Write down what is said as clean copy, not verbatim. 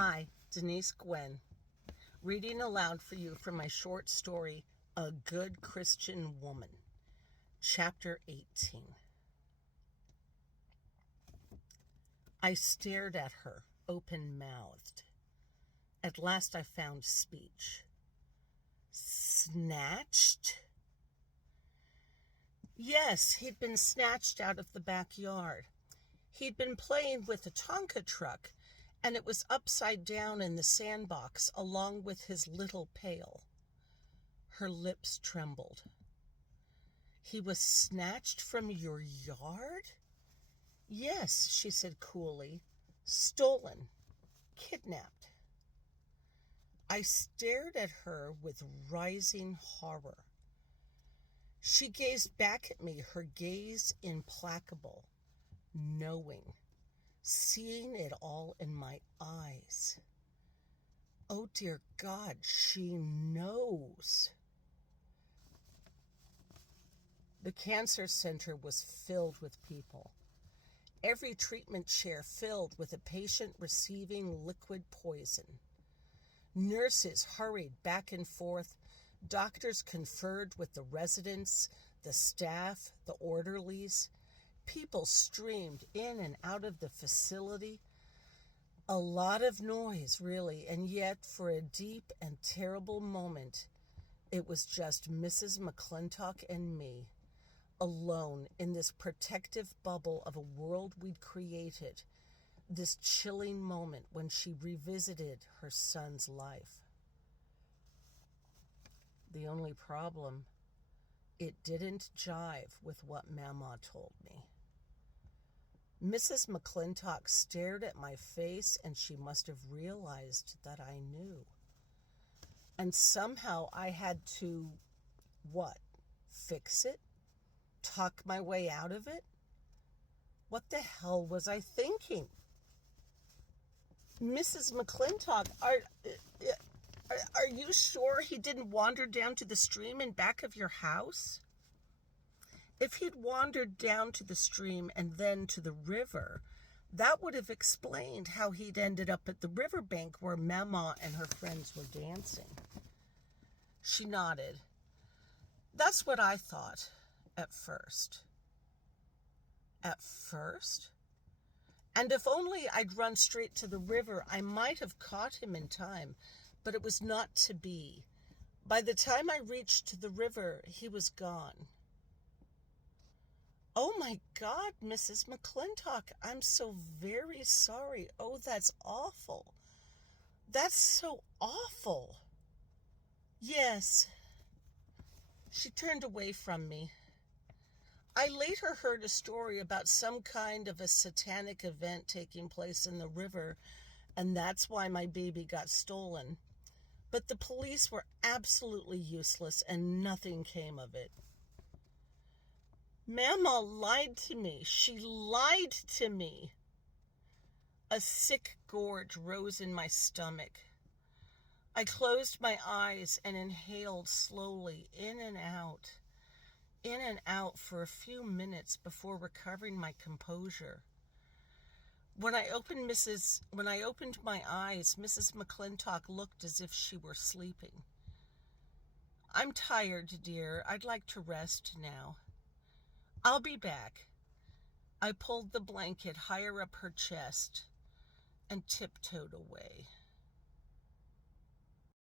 Hi, Denise Gwen, reading aloud for you from my short story, A Good Christian Woman, Chapter 18. I stared at her, open-mouthed. At last I found speech. Snatched? Yes, he'd been snatched out of the backyard. He'd been playing with a Tonka truck, and it was upside down in the sandbox along with his little pail. Her lips trembled. He was snatched from your yard? Yes, she said coolly. Stolen. Kidnapped. I stared at her with rising horror. She gazed back at me, her gaze implacable, knowing, seeing it all in my eyes. Oh, dear God, she knows. The cancer center was filled with people. Every treatment chair filled with a patient receiving liquid poison. Nurses hurried back and forth. Doctors conferred with the residents, the staff, the orderlies. People streamed in and out of the facility. A lot of noise, really, and yet for a deep and terrible moment, it was just Mrs. McClintock and me, alone in this protective bubble of a world we'd created, this chilling moment when she revisited her son's life. The only problem, it didn't jive with what Mama told me. Mrs. McClintock stared at my face, and she must have realized that I knew. And somehow I had to, what, fix it? Talk my way out of it? What the hell was I thinking? Mrs. McClintock, are you sure he didn't wander down to the stream in back of your house? If he'd wandered down to the stream and then to the river, that would have explained how he'd ended up at the riverbank where Mama and her friends were dancing. She nodded. That's what I thought at first. At first? And if only I'd run straight to the river, I might have caught him in time, but it was not to be. By the time I reached the river, he was gone. Oh my God, Mrs. McClintock, I'm so very sorry. Oh, that's awful. That's so awful. Yes. She turned away from me. I later heard a story about some kind of a satanic event taking place in the river, and that's why my baby got stolen. But the police were absolutely useless, and nothing came of it. Mama lied to me. She lied to me. A sick gorge rose in my stomach. I closed my eyes and inhaled slowly in and out for a few minutes before recovering my composure. When I opened my eyes, Mrs. McClintock looked as if she were sleeping. I'm tired, dear. I'd like to rest now. I'll be back. I pulled the blanket higher up her chest and tiptoed away.